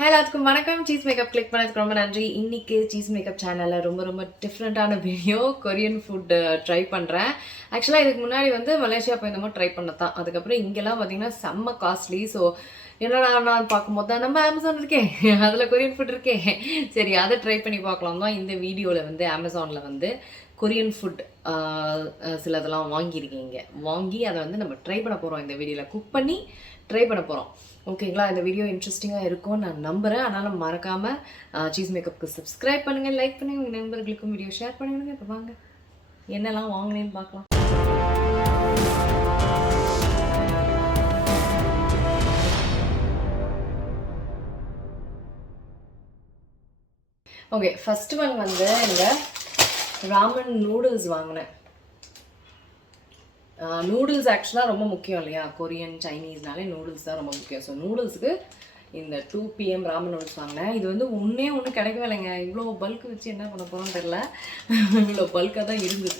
எல்லாத்துக்கும் வணக்கம். Cheese makeup click பண்ணதுக்கு ரொம்ப நன்றி. இன்னைக்கு சீஸ் மேக்கப் சேனலில் ரொம்ப டிஃப்ரெண்ட்டான வீடியோ கொரியன் ஃபுட் ட்ரை பண்ணுறேன். ஆக்சுவலாக இதுக்கு முன்னாடி வந்து மலேசியா போயிருந்தோம் ட்ரை பண்ண தான். அதுக்கப்புறம் இங்கெல்லாம் பார்த்தீங்கன்னா செம்ம காஸ்ட்லி. ஸோ என்னடா நான் பார்க்கும்போது தான் நம்ம அமேசான் இருக்கேன், அதில் கொரியன் ஃபுட் இருக்கேன், சரி அதை ட்ரை பண்ணி பார்க்கலாம் தான் இந்த வீடியோவில் வந்து அமேசானில் வந்து கொரியன் ஃபுட் சிலதெல்லாம் வாங்கியிருக்கீங்க. வாங்கி அதை வந்து நம்ம ட்ரை பண்ண போகிறோம். இந்த வீடியோவில் குக் பண்ணி ட்ரை பண்ண போகிறோம். ஓகேங்களா? இந்த வீடியோ இன்ட்ரெஸ்டிங்காக இருக்கும்னு நான் நம்புகிறேன். அதனால் மறக்காமல் சீஸ் மேக்கப்புக்கு சப்ஸ்கிரைப் பண்ணுங்கள், லைக் பண்ணுங்கள், உங்கள் நண்பர்களுக்கும் வீடியோ ஷேர் பண்ணுங்க. இப்போ வாங்க என்னெல்லாம் வாங்கினேன்னு பார்க்கலாம். ஓகே, ஃபஸ்ட்டு ஒன் வந்து இந்த ராமன் நூடுல்ஸ் வாங்கினேன். நூடுல்ஸ் ஆக்சுவலாக ரொம்ப முக்கியம் இல்லையா? கொரியன் சைனீஸ்னாலே நூடுல்ஸ் தான் ரொம்ப முக்கியம். ஸோ நூடுல்ஸுக்கு இந்த 2 PM ராமன் நூடுல்ஸ் வாங்கினேன். இது வந்து ஒன்று கிடைக்கவே இல்லைங்க. இவ்வளோ பல்க் வச்சு என்ன பண்ண போகிறோன்னு தெரில, இவ்வளோ பல்காக தான் இருந்தது.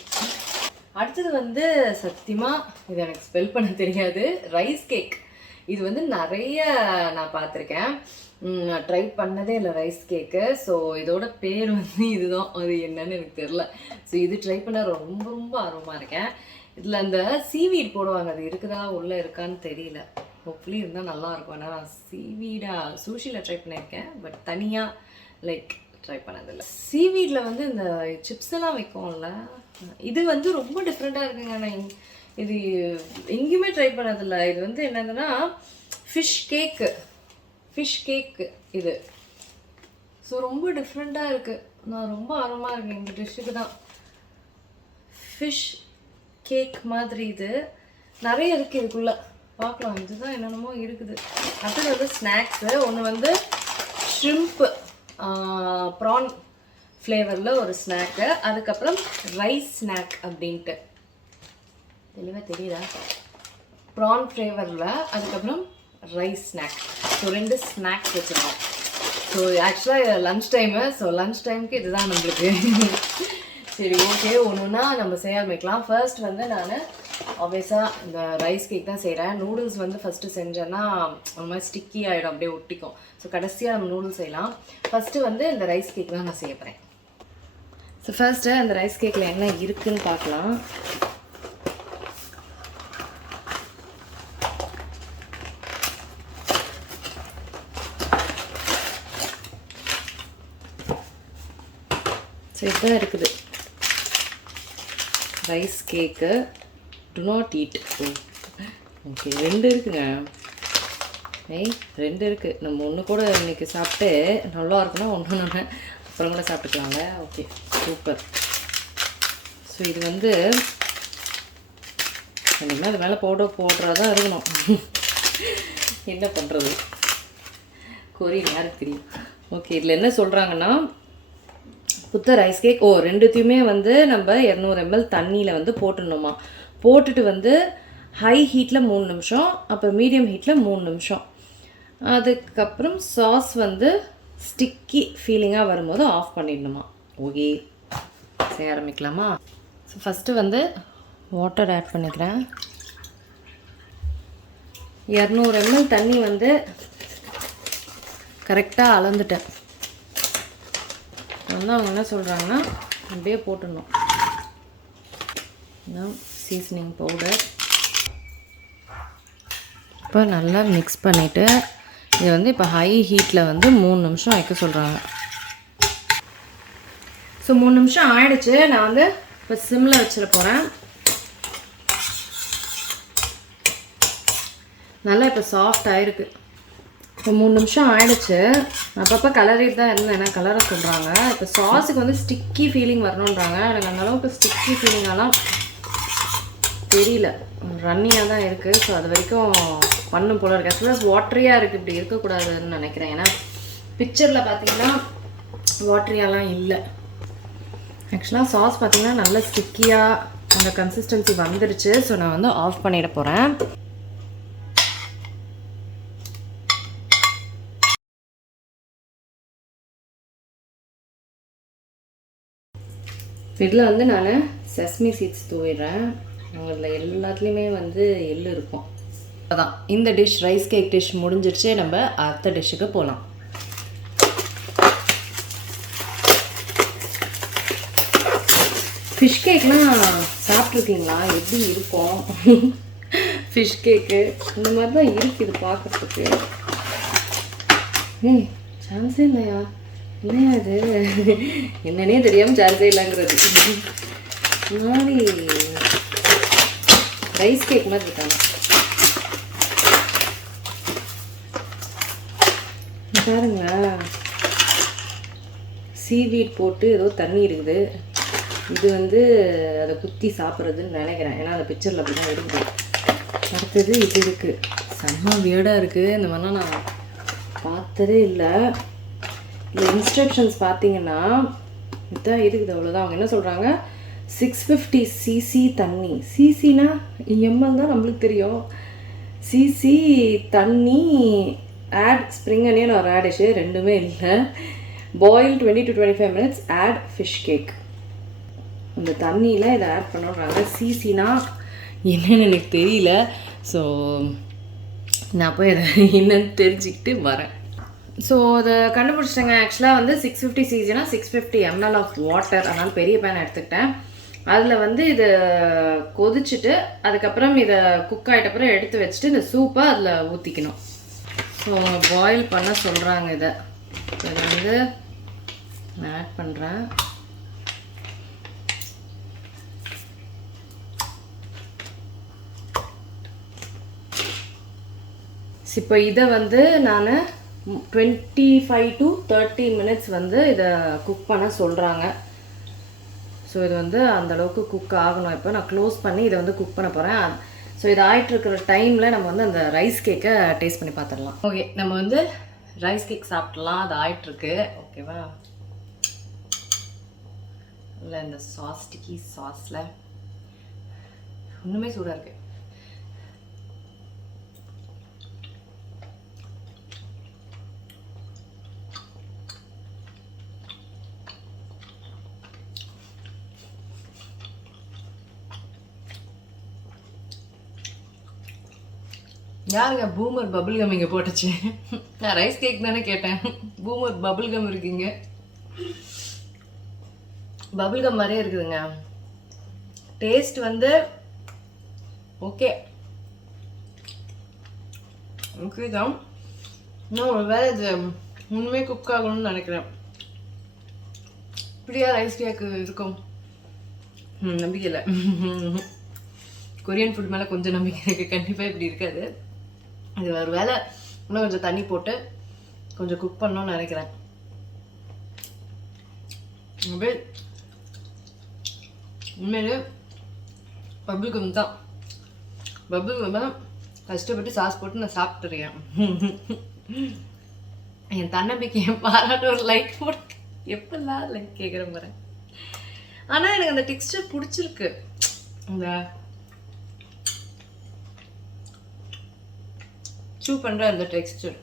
அடுத்தது வந்து சத்தியமாக இது எனக்கு ஸ்பெல் பண்ண தெரியாது, ரைஸ் கேக். இது வந்து நிறைய நான் பார்த்துருக்கேன், ட்ரை பண்ணதே இல்லை ரைஸ் கேக்கு. ஸோ இதோட பேர் வந்து இதுதான், அது என்னன்னு எனக்கு தெரில. ஸோ இது ட்ரை பண்ண ரொம்ப ஆர்வமாக இருக்கேன். இதில் அந்த சீவீட் போடுவாங்க, அது இருக்குதா உள்ளே இருக்கான்னு தெரியல. ஹோப்ஃபுல்லி இருந்தால் நல்லாயிருக்கும். ஏன்னா நான் சீவீடாக சூஷியில் ட்ரை பண்ணியிருக்கேன், பட் தனியாக லைக் ட்ரை பண்ணதில்லை. சீவீடில் வந்து இந்த சிப்ஸ் எல்லாம் வைக்கும்ல, இது வந்து ரொம்ப டிஃப்ரெண்ட்டாக இருக்குங்க. நான் இது எங்கேயுமே ட்ரை பண்ணதில்லை. இது வந்து என்னதுன்னா ஃபிஷ் கேக்கு இது. ஸோ ரொம்ப டிஃப்ரெண்ட்டாக இருக்குது. நான் ரொம்ப ஆர்வமாக இருக்கேன் இந்த டிஷ்ஷுக்கு தான். ஃபிஷ் கேக் மாதிரி இது நிறைய இருக்குது இதுக்குள்ளே, பார்க்கலாம். இதுதான் என்னென்னமோ இருக்குது. அடுத்தது வந்து ஸ்நாக்ஸு. ஒன்று வந்து ஷ்ரிம்ப்பு ப்ரான் ஃப்ளேவரில் ஒரு ஸ்நாக்கு, அதுக்கப்புறம் ரைஸ் ஸ்நாக் அப்படின்ட்டு தெளிவாக தெரியுதா? ப்ரான் ஃப்ளேவரில், அதுக்கப்புறம் ரைஸ் ஸ்நாக். ஸோ 2 ஸ்நாக்ஸ் வச்சுருக்கோம். ஸோ ஆக்சுவலாக லன்ச் டைமு. ஸோ லன்ச் டைமுக்கு இதுதான் நம்மளுக்கு. சரி, ஓகே, ஒன்றுனா நம்ம செய்ய ஆரம்பிக்கலாம். ஃபர்ஸ்ட் வந்து நான் ஆப்வியஸாக இந்த ரைஸ் கேக் தான் செய்கிறேன். நூடுல்ஸ் வந்து ஃபஸ்ட்டு செஞ்சேன்னா அந்த மாதிரி ஸ்டிக்கி ஆகிடும், அப்படியே ஒட்டிக்கும். ஸோ கடைசியாக நம்ம நூடுல்ஸ் செய்யலாம். ஃபஸ்ட்டு வந்து இந்த ரைஸ் கேக் தான் நான் செய்ய போகிறேன். ஸோ ஃபர்ஸ்ட்டு அந்த ரைஸ் கேக்கில் என்ன இருக்குதுன்னு பார்க்கலாம். ஸோ இதுதான் இருக்குது rice cake. To not eat. Okay, 2 இருக்குங்க. 2 இருக்குது. நம்ம ஒன்று கூட இன்றைக்கி சாப்பிட்டு நல்லா இருக்குன்னா ஒன்று அப்புறம் கூட சாப்பிட்டுக்கலாங்க. Okay, super. ஸோ இது வந்து கண்டிப்பாக அது மேலே போடுறதா இருக்கணும். என்ன பண்ணுறது, கொரியன் யாருக்கு தெரியும். ஓகே, இதில் என்ன சொல்கிறாங்கன்னா புத்த ரைஸ் கேக். ரெண்டுத்தையுமே வந்து நம்ம 200 ml தண்ணியில் வந்து போட்டுடணுமா. போட்டுட்டு வந்து ஹை ஹீட்டில் 3 நிமிஷம், அப்புறம் மீடியம் ஹீட்டில் 3 நிமிஷம். அதுக்கப்புறம் சாஸ் வந்து ஸ்டிக்கி ஃபீலிங்காக வரும்போது ஆஃப் பண்ணிடணுமா. ஓகே, செய்ய ஆரம்பிக்கலாமா? ஸோ ஃபஸ்ட்டு வந்து வாட்டர் ஆட் பண்ணிக்கிறேன். 200 ml தண்ணி வந்து கரெக்டாக அளந்துட்டேன். வந்து அவங்க என்ன சொல்கிறாங்கன்னா அப்படியே போட்டுடணும். Seasoning powder. இப்போ நல்லா மிக்ஸ் பண்ணிவிட்டு இது வந்து இப்போ ஹை ஹீட்டில் வந்து 3 நிமிஷம் வைக்க சொல்கிறாங்க. ஸோ 3 நிமிஷம் ஆயிடுச்சு. நான் வந்து இப்போ சிம்மில் வச்சிட போகிறேன். நல்லா இப்போ சாஃப்ட் ஆகிருக்கு. இப்போ 3 நிமிஷம் ஆயிடுச்சு. அப்பப்போ கலரிட்டு தான் இருந்தேன், ஏன்னா கலரை சொல்கிறாங்க. இப்போ சாஸுக்கு வந்து ஸ்டிக்கி ஃபீலிங் வரணுன்றாங்க. எனக்கு அந்தளவுக்கு ஸ்டிக்கி ஃபீலிங்கெல்லாம் தெரியல, ரன்னியாக தான் இருக்குது. ஸோ அது வரைக்கும் பண்ணும் போல இருக்குது. ஆக்சுவலாக வாட்டரியாக இருக்குது, இப்படி இருக்கக்கூடாதுன்னு நினைக்கிறேன். ஏன்னா பிக்சரில் பார்த்தீங்கன்னா வாட்டரியாலாம் இல்லை. ஆக்சுவலாக சாஸ் பார்த்தீங்கன்னா நல்லா ஸ்டிக்கியாக அந்த கன்சிஸ்டன்சி வந்துருச்சு. ஸோ நான் வந்து ஆஃப் பண்ணிட போகிறேன். இதில் வந்து நான் செஸ்மி சீட்ஸ் தூவிடுறேன். அதில் எல்லாத்துலேயுமே வந்து எள்ளு இருக்கும். அதான் இந்த டிஷ் ரைஸ் கேக் டிஷ் முடிஞ்சிருச்சு. நம்ம அடுத்த டிஷ்ஷுக்கு போகலாம். ஃபிஷ் கேக்லாம் சாப்பிட்ருக்கீங்களா? எப்படி இருக்கும் ஃபிஷ் கேக்கு? இந்த மாதிரி தான் இருக்குது பார்க்குறதுக்கு. சான்ஸே இல்லையா? இல்லையா இது என்னன்னே தெரியாமல் சான்ஸே இல்லைங்கிறது மாதிரி ரைஸ் கேக் மாதிரி இருக்காங்க. பாருங்க, சீவீட் போட்டு ஏதோ தண்ணி இருக்குது. இது வந்து அதை குத்தி சாப்பிட்றதுன்னு நினைக்கிறேன், ஏன்னா அந்த பிக்சரில் அப்படி தான் இருக்குது. அடுத்தது இது இருக்குது, செம்ம வியர்டாக இருக்குது. இந்த மாதிரிலாம் நான் பார்த்ததே இல்லை. இந்த இன்ஸ்ட்ரக்ஷன்ஸ் பார்த்தீங்கன்னா இதுதான் இருக்குது, அவ்வளோதான். அவங்க என்ன சொல்கிறாங்க, 650 cc தண்ணி. சிசினா எம்எல் தான் நம்மளுக்கு தெரியும். சிசி தண்ணி, ஆட் ஸ்ப்ரிங் அனியன் ஒரு ரேடிஷு, ரெண்டுமே இல்லை. Boil 20 to 25 minutes, add fish cake. இந்த தண்ணியில் இதை ஆட் பண்ணுறாங்க. சிசினா என்னன்னு எனக்கு தெரியல. ஸோ நான் போய் அதை என்னன்னு தெரிஞ்சுக்கிட்டு வரேன். ஸோ அதை கண்டுபிடிச்சிட்டேங்க. ஆக்சுவலாக வந்து 650 cc 650 ml ஆஃப் வாட்டர். அதனால் பெரிய பேனை எடுத்துக்கிட்டேன். அதில் வந்து இதை கொதிச்சுட்டு அதுக்கப்புறம் இதை குக் ஆகிட்டப்புறம் எடுத்து வச்சுட்டு இந்த சூப்பை அதில் ஊற்றிக்கணும். ஸோ பாயில் பண்ண சொல்கிறாங்க. இதை வந்து நான் ஆட் பண்ணுறேன். இப்போ இதை வந்து நான் 25 to 30 minutes வந்து இதை குக் பண்ண சொல்கிறாங்க. ஸோ இது வந்து அந்தளவுக்கு குக் ஆகணும். இப்போ நான் க்ளோஸ் பண்ணி இதை வந்து குக் பண்ண போகிறேன். ஸோ இது ஆகிட்டுருக்கிற டைமில் நம்ம வந்து அந்த ரைஸ் கேக்கை டேஸ்ட் பண்ணி பார்த்துடலாம். ஓகே, நம்ம வந்து ரைஸ் கேக் சாப்பிட்லாம். அது ஆகிட்டுருக்கு. ஓகேவா? இல்லை இந்த சாஸ், ஸ்டிக்கி சாஸில் இன்னுமே சூடாக இருக்குது. யாருங்க பூமர் பபிள் கம் இங்கே போட்டுச்சு? நான் ரைஸ் கேக் தானே கேட்டேன். பூமர் பபிள் கம் இருக்குங்க. பபிள் கம் மாதிரியே இருக்குதுங்க. டேஸ்ட் வந்து ஓகே ஓகே தான். இன்னும் ஒரு வேலை இது உண்மையே குக் ஆகணும்னு நினைக்கிறேன். இப்படியா ரைஸ் கேக்கு இருக்கும்? நம்பிக்கை இல்லை. கொரியன் ஃபுட் மேலே கொஞ்சம் நம்பிக்கை இருக்குது. கண்டிப்பாக இப்படி இருக்காது. இது ஒரு வேலை இன்னும் கொஞ்சம் தண்ணி போட்டு கொஞ்சம் குக் பண்ணணும்னு நினைக்கிறேன். அப்படியே உண்மையிலே பபிள் கம் தான். பபிள் கம் தான் கஷ்டப்பட்டு சாஸ் போட்டு நான் சாப்பிட்டுருக்கேன். என் தன்னம்பிக்கையை பாராட்ட ஒரு லைக் போட்டு எப்பெல்லாம் லைக் கேட்குற மாதிரி. ஆனால் எனக்கு அந்த டெக்ஸ்டர் பிடிச்சிருக்கு. இந்த சூ பண்ணுற அந்த டெக்ஸ்டர்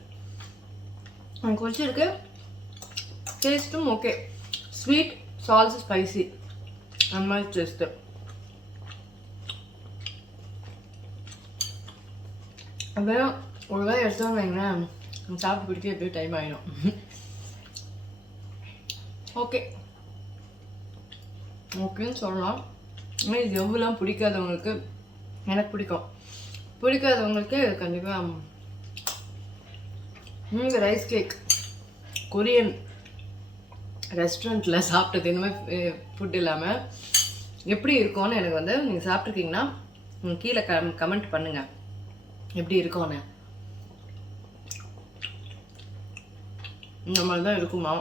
எனக்கு பிடிச்சிருக்கு. டேஸ்ட்டும் ஓகே. ஸ்வீட், சால்ஸ், ஸ்பைசி அந்த மாதிரி டேஸ்ட்டு. அப்படியே ஒரு வேலை எடுத்தோன்னு வைங்களேன், சாப்பிட்டு பிடிக்க எப்படியும் டைம் ஆகிடும். ஓகே ஓகேன்னு சொல்லலாம். ஆனால் இது எவ்வளோ பிடிக்காதவங்களுக்கு எனக்கு பிடிக்கும். பிடிக்காதவங்களுக்கு கண்டிப்பாக இந்த ரைஸ் கேக் கொரியன் ரெஸ்டாரண்ட்டில் சாப்பிட்டது இந்த மாதிரி ஃபுட் இல்லாமல் எப்படி இருக்கும்னு எனக்கு வந்து நீங்கள் சாப்பிட்ருக்கீங்கன்னா கீழே கமெண்ட் பண்ணுங்கள் எப்படி இருக்கும்னு. இந்த மாதிரி தான் இருக்குமா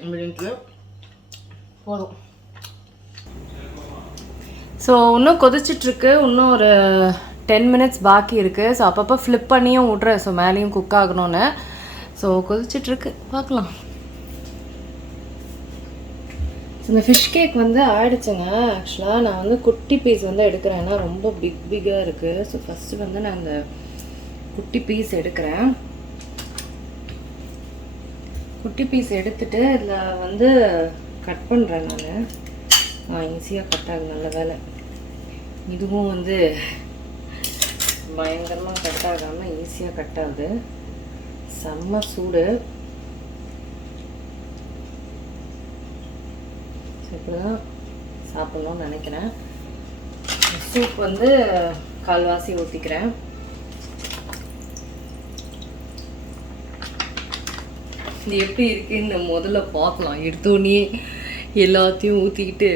அப்படின்ட்டு போதும். ஸோ இன்னும் கொதிச்சிட்ருக்கு. இன்னும் ஒரு 10 minutes பாக்கி இருக்குது. ஸோ அப்பப்போ ஃப்ளிப் பண்ணியும் விட்றேன். ஸோ மேலேயும் குக் ஆகணும்னு. ஸோ கொதிச்சிட்ருக்கு, பார்க்கலாம். ஸோ இந்த ஃபிஷ் கேக் வந்து ஆயிடுச்சுங்க. ஆக்சுவலாக நான் வந்து குட்டி பீஸ் வந்து எடுக்கிறேன், ஏன்னா ரொம்ப பிக்காக இருக்குது. ஸோ ஃபஸ்ட்டு வந்து நான் அந்த குட்டி பீஸ் எடுக்கிறேன். குட்டி பீஸ் எடுத்துகிட்டு இதில் வந்து கட் பண்ணுறேன் நான். ஈஸியாக கட் ஆகுது, நல்ல வேலை. இதுவும் வந்து பயங்கரமாக கட் ஆகாமல் ஈஸியாக கட் ஆகுது. செம்ம சூடு. இப்படி தான் சாப்பிட்ணுன்னு நினைக்கிறேன். சூப் வந்து கால்வாசி ஊற்றிக்கிறேன். இது எப்படி இருக்குன்னு முதல்ல பார்க்கலாம். எடுத்தோடனே எல்லாத்தையும் ஊற்றிக்கிட்டு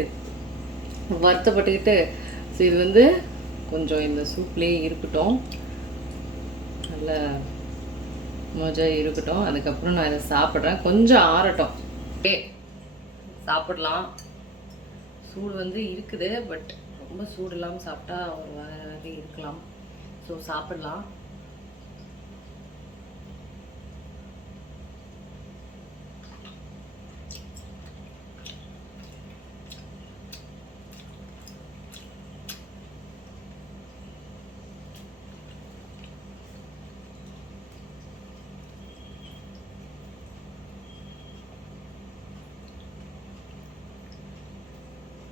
வருத்தப்பட்டுக்கிட்டு. ஸோ இது வந்து கொஞ்சம் இந்த சூப்லேயே இருக்கட்டும், நல்லா மஜாக இருக்கட்டும். அதுக்கப்புறம் நான் இதை சாப்பிட்றேன். கொஞ்சம் ஆறட்டும். ஓகே, சாப்பிடலாம். சூடு வந்து இருக்குது, பட் ரொம்ப சூடு இல்லாமல் சாப்பிட்டா ஒரு மாதிரி இருக்கலாம். ஸோ சாப்பிடலாம்.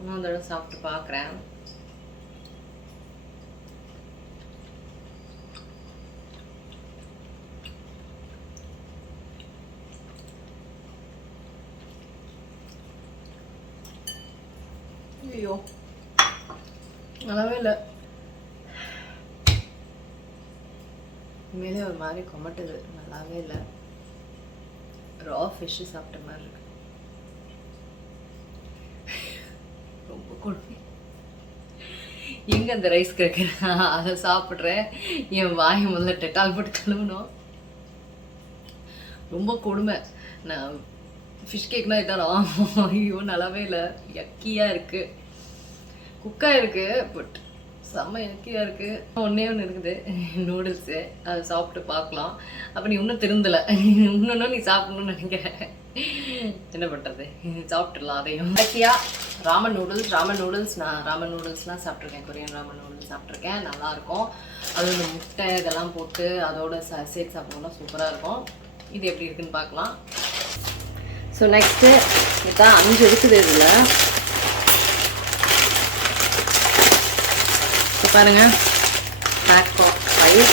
இன்னொரு தடவை சாப்பிட்டு பார்க்குறேன். ஐயோ, நல்லாவே இல்லை. உண்மையிலே ஒரு மாதிரி கொமட்டுது. நல்லாவே இல்லை. ரா ஃபிஷ்ஷு சாப்பிட்ட மாதிரி இருக்கு. ரொம்ப கொடுமை. எங்கே அந்த ரைஸ் கேட்குறேன், அதை சாப்பிட்றேன். என் வாயை முதல்ல டெட்டால் போட்டு கழுவணும். ரொம்ப கொடுமை. நான் ஃபிஷ் கேக்னா இதான். ஐயோ, நல்லாவே இல்லை. யக்கியாக இருக்குது. குக்காக இருக்குது, பட் செம்ம யக்கியாக இருக்குது. ஒன்றே ஒன்று இருக்குது, நூடுல்ஸு. அதை சாப்பிட்டு பார்க்கலாம். அப்போ நீ இன்னும் திருந்தலை. இன்னொன்று நீ சாப்பிடணும்னு நினைக்கிறேன். என்ன பண்ணுறது, சாப்பிட்டுடலாம் அதையும். யக்கியாக ராமன் நூடுல்ஸ். நான் ராமன் நூடுல்ஸ்லாம் சாப்பிட்ருக்கேன். கொரியன் ராமன் நூடுல்ஸ் சாப்பிட்ருக்கேன். நல்லாயிருக்கும். அது இந்த முட்டை இதெல்லாம் போட்டு அதோட சேர்த்து சாப்பிட்றோம்னா சூப்பராக இருக்கும். இது எப்படி இருக்குன்னு பார்க்கலாம். ஸோ நெக்ஸ்ட்டு இதுதான் 5 இருக்குது இதில். இப்போ பாருங்கள், பேக் ஃபார் 5.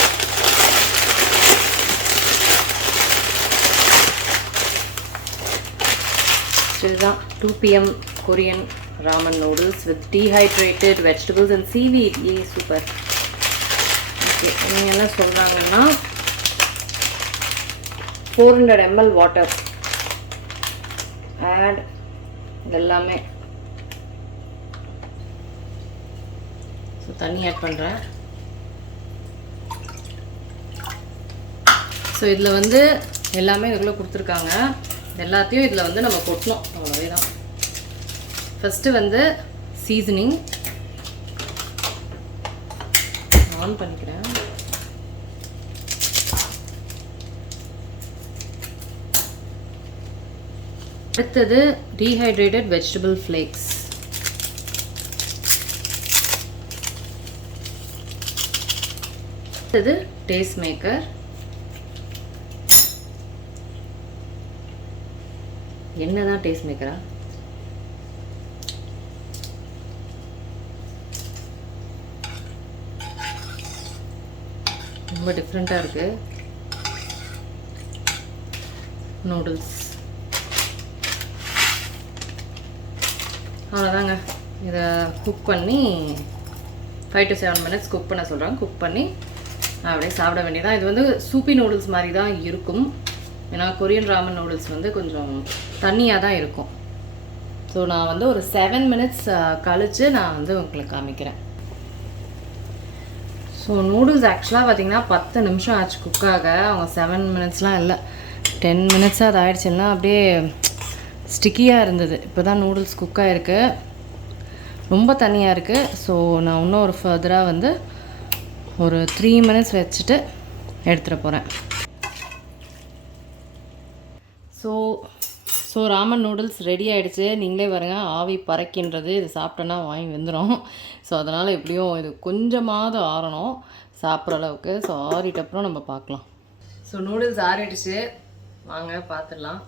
இதுதான் 2 PM Korean ramen noodles with dehydrated vegetables and seaweed. A super. Okay, இவங்க என்ன சொல்கிறாங்கன்னா 400 ml வாட்டர் ஆட். இதெல்லாமே ஸோ தண்ணி ஆட் பண்ணுறேன். ஸோ இதில் வந்து எல்லாமே இதுக்குள்ளே கொடுத்துருக்காங்க. எல்லாத்தையும் இதில் வந்து நம்ம கொட்டணும், அவ்வளோவே தான். ஃபஸ்ட்டு வந்து சீசனிங் ஆன் பண்ணிக்கிறேன். அடுத்தது டீஹைட்ரேட்டட் வெஜிடபிள் ஃப்ளேக்ஸ். அடுத்தது டேஸ்ட் மேக்கர். என்னதான் டேஸ்ட் மேக்கரா? ரொம்ப டிஃப்ரெண்ட்டாக இருக்குது. நூடுல்ஸ் அவ்வளோதாங்க. இதை குக் பண்ணி 5 to 7 minutes குக் பண்ண சொல்கிறாங்க. குக் பண்ணி அப்படியே சாப்பிட வேண்டியதான். இது வந்து சூப்பி நூடுல்ஸ் மாதிரி தான் இருக்கும். ஏன்னா கொரியன் ராமன் நூடுல்ஸ் வந்து கொஞ்சம் தண்ணியாக தான் இருக்கும். ஸோ நான் வந்து ஒரு 7 minutes கழித்து நான் வந்து உங்களுக்கு காமிக்கிறேன். ஸோ நூடுல்ஸ் ஆக்சுவலாக பார்த்திங்கன்னா 10 நிமிஷம் ஆச்சு குக்காக. அவங்க 7 minutesலாம் இல்லை, 10 minutes அது ஆயிடுச்சுன்னா அப்படியே ஸ்டிக்கியாக இருந்தது. இப்போ தான் நூடுல்ஸ் குக்காக இருக்குது. ரொம்ப தண்ணியாக இருக்குது. ஸோ நான் இன்னும் ஒரு ஃபர்தராக வந்து ஒரு 3 minutes வச்சுட்டு எடுத்துகிட்டு போகிறேன். ஸோ ராமன் நூடுல்ஸ் ரெடி ஆகிடுச்சு. நீங்களே பாருங்க, ஆவி பறக்கின்றது. இது சாப்பிட்டோன்னா வாங்கி வந்துடும். ஸோ அதனால் எப்படியும் இது கொஞ்சமாவது ஆறணும் சாப்பிட்ற அளவுக்கு. ஸோ ஆறிட்டப்புறம் நம்ம பார்க்கலாம். ஸோ நூடுல்ஸ் ஆறிடுச்சு, வாங்க பார்த்துடலாம்.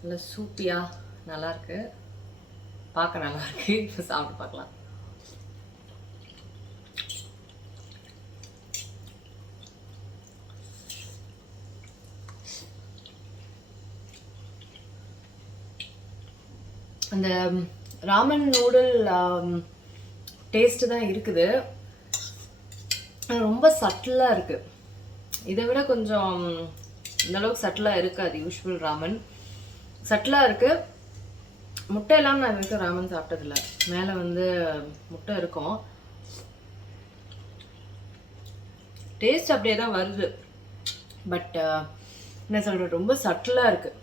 நல்லா சூப்பியாக நல்லாயிருக்கு, பார்க்க நல்லாயிருக்கு. இப்போ சாப்பிட்டு பார்க்கலாம். அந்த ராமன் நூடுல் டேஸ்ட்டு தான் இருக்குது. ரொம்ப சட்டிலாக இருக்குது. இதை விட கொஞ்சம் இந்தளவுக்கு சட்டிலாக இருக்காது யூஸ்வல் ராமன். சட்டிலாக இருக்குது. முட்டை எல்லாம் நான் வரைக்கும் ராமன் சாப்பிட்டதில்ல. மேலே வந்து முட்டை இருக்கும். டேஸ்ட் அப்படியே தான் வருது. பட் என்ன சொல்கிறது, ரொம்ப சட்டிலாக இருக்குது.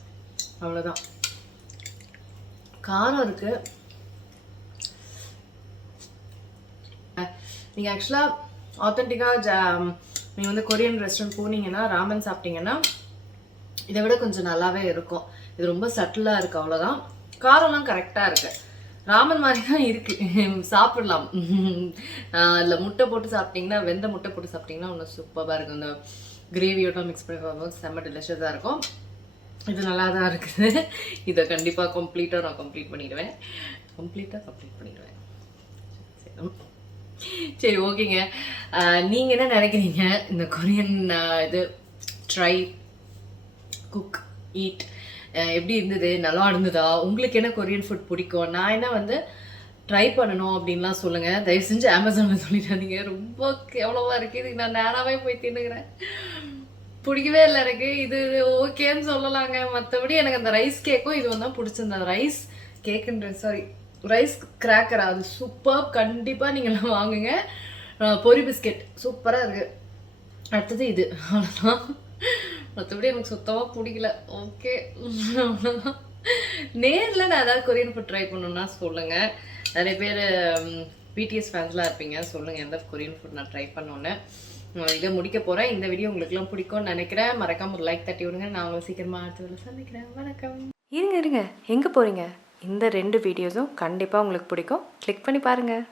அவ்வளோதான். காரம் இருக்குது. நீங்கள் ஆக்சுவலாக ஆத்தென்டிக்காக நீங்கள் வந்து கொரியன் ரெஸ்டாரண்ட் போனீங்கன்னா ராமன் சாப்பிட்டீங்கன்னா இதை விட கொஞ்சம் நல்லாவே இருக்கும். இது ரொம்ப சட்டிலாக இருக்குது. அவ்வளோதான். காரம்லாம் கரெக்டாக இருக்குது. ராமன் மாதிரி தான் இருக்குது. சாப்பிடலாம். அதில் முட்டை போட்டு சாப்பிட்டிங்கன்னா, வெந்த முட்டை போட்டு சாப்பிட்டிங்கன்னா இன்னும் சூப்பராக இருக்கும். இந்த கிரேவியோட மிக்ஸ் பண்ணி பார்க்கும்போது செம்ம டெலிஷியஸாக இருக்கும். இது நல்லா தான் இருக்குது. இதை கண்டிப்பாக கம்ப்ளீட்டாக நான் கம்ப்ளீட் பண்ணிடுவேன். சரி, ஓகேங்க. நீங்கள் என்ன நினைக்கிறீங்க இந்த கொரியன் இது ட்ரை குக் ஈட் எப்படி இருந்தது? நல்லா இருந்ததா? உங்களுக்கு என்ன கொரியன் ஃபுட் பிடிக்கும்? நான் என்ன வந்து ட்ரை பண்ணணும் அப்படின்லாம் சொல்லுங்கள். தயவு செஞ்சு அமேசானில் சொல்லிட்டாதீங்க. ரொம்ப கேவலமாக இருக்குது. இதுக்கு நான் நேராகவே போய் தின்னுக்கிறேன். பிடிக்கவே இல்லை எனக்கு. இது ஓகேன்னு சொல்லலாங்க. மற்றபடி எனக்கு அந்த ரைஸ் கேக்கும் இது வந்து தான் பிடிச்சிருந்தேன். ரைஸ் கேக்குன்ற ரைஸ் கிராக்கரா, அது சூப்பர். கண்டிப்பாக நீங்கள்லாம் வாங்குங்க. பொரி பிஸ்கெட் சூப்பராக இருக்குது. அடுத்தது இது. அவ்வளோதான். மற்றபடி எனக்கு சுத்தமாக பிடிக்கல. ஓகே, அவ்வளோதான். நேரில் நான் ஏதாவது கொரியன் ஃபுட் ட்ரை பண்ணணுன்னா சொல்லுங்கள். நிறைய பேர் BTS ஃபேன்ஸ்லாம் இருப்பீங்க. சொல்லுங்கள் எந்த கொரியன் ஃபுட் நான் ட்ரை பண்ணோன்னு. இதை முடிக்க போகிறேன். இந்த வீடியோ உங்களுக்குலாம் பிடிக்கும்னு நினைக்கிறேன். மறக்காம ஒரு லைக் தட்டி விடுங்க. நான் உங்களை சீக்கிரமாக அடுத்த வீடியோவில் சந்திக்கிறேன். வணக்கம். இருங்க, எங்கே போகிறீங்க? இந்த 2 வீடியோஸும் கண்டிப்பாக உங்களுக்கு பிடிக்கும். கிளிக் பண்ணி பாருங்கள்.